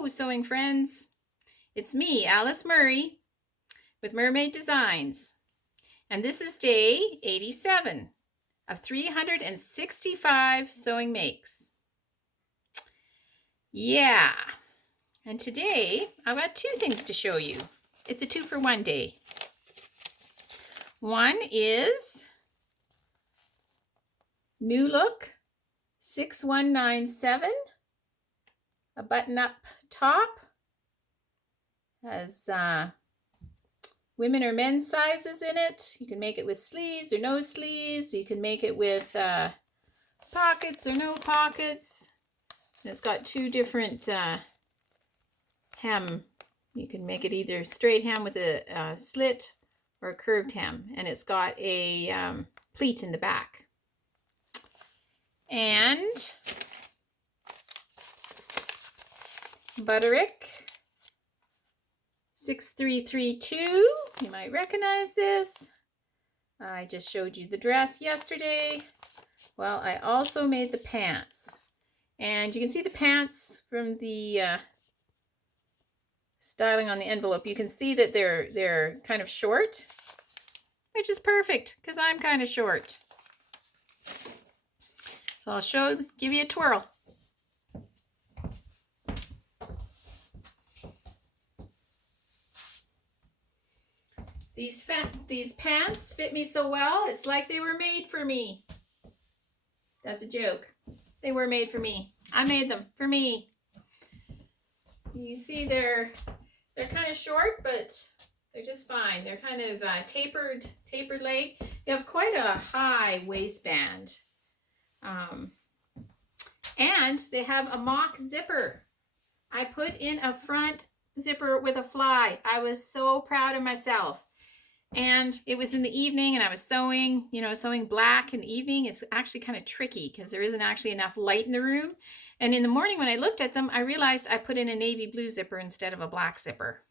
Hello, sewing friends. It's me, Alice Murray, with Murr-Made Designs. And this is day 87 of 365 sewing makes. Yeah. And today, I've got two things to show you. It's a 2-for-1 day. One is New Look 6197. A button-up top, has women or men's sizes in it. You can make it with sleeves or no sleeves. You can make it with pockets or no pockets. And it's got two different hem. You can make it either straight hem with a slit or a curved hem. And it's got a pleat in the back. And Butterick 6332, you might recognize this. I just showed you the dress yesterday. Well, I also made the pants. And you can see the pants from the styling on the envelope. You can see that they're kind of short, which is perfect because I'm kind of short. So I'll give you a twirl. These pants fit me so well, it's like they were made for me. That's a joke. They were made for me. I made them for me. You see they're kind of short, but they're just fine. They're kind of tapered leg. They have quite a high waistband. And they have a mock zipper. I put in a front zipper with a fly. I was so proud of myself. And it was in the evening and I was sewing, sewing black in the evening is actually kind of tricky because there isn't actually enough light in the room. And in the morning when I looked at them, I realized I put in a navy blue zipper instead of a black zipper.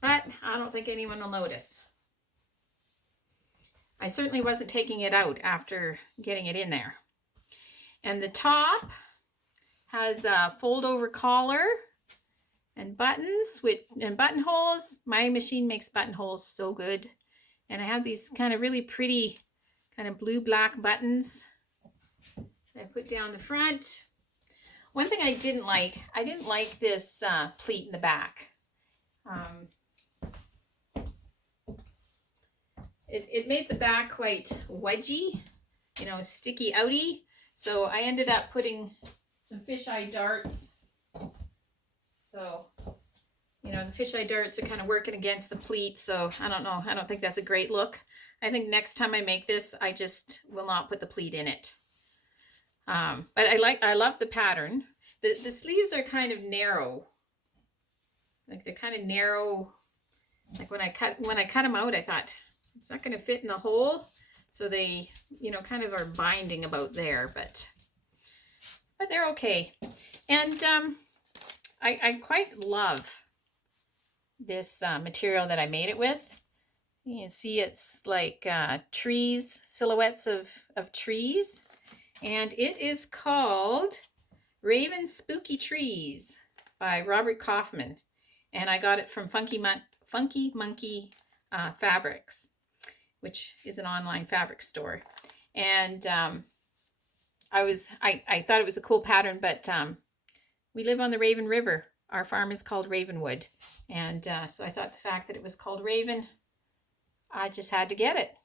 But I don't think anyone will notice. I certainly wasn't taking it out after getting it in there. And the top has a fold over collar and buttons and buttonholes. My machine makes buttonholes so good. And I have these kind of really pretty kind of blue-black buttons that I put down the front. One thing I didn't like this pleat in the back. It made the back quite wedgy, sticky outy. So I ended up putting some fisheye darts. So, the fisheye darts are kind of working against the pleat. So I don't know. I don't think that's a great look. I think next time I make this, I just will not put the pleat in it. But I love the pattern. The sleeves are kind of narrow. Like they're kind of narrow. Like when I cut them out, I thought it's not going to fit in the hole. So they, kind of are binding about there, but they're okay. And I quite love this material that I made it with. You can see it's like trees, silhouettes of trees. And it is called Raven Spooky Trees by Robert Kaufman. And I got it from Funky Monkey Fabrics, which is an online fabric store. And I thought it was a cool pattern, but we live on the Raven River. Our farm is called Ravenwood. And so I thought the fact that it was called Raven, I just had to get it.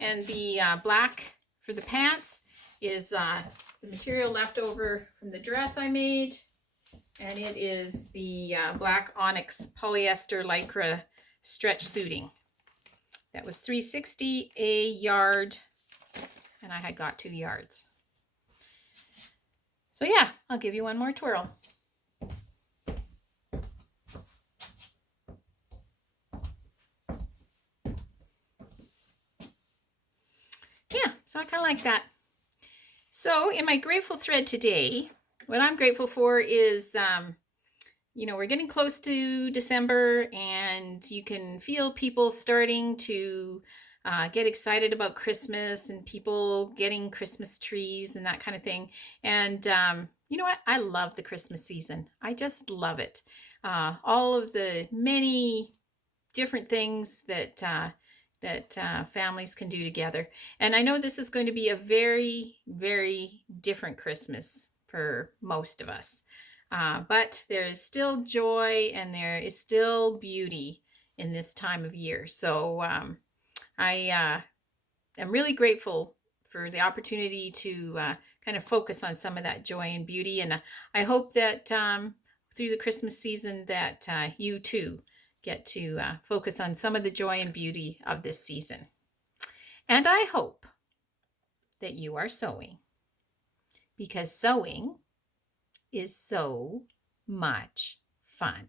And the black for the pants is the material left over from the dress I made. And it is the Black Onyx Polyester Lycra Stretch Suiting. That was $3.60 a yard. And I had got 2 yards. So yeah, I'll give you one more twirl. Yeah, so I kind of like that. So in my grateful thread today, what I'm grateful for is, we're getting close to December and you can feel people starting to get excited about Christmas and people getting Christmas trees and that kind of thing. And you know what? I love the Christmas season. I just love it. All of the many different things that families can do together. And I know this is going to be a very, very different Christmas for most of us. But there is still joy and there is still beauty in this time of year. So I am really grateful for the opportunity to kind of focus on some of that joy and beauty. And I hope that through the Christmas season that you too get to focus on some of the joy and beauty of this season. And I hope that you are sewing, because sewing is so much fun.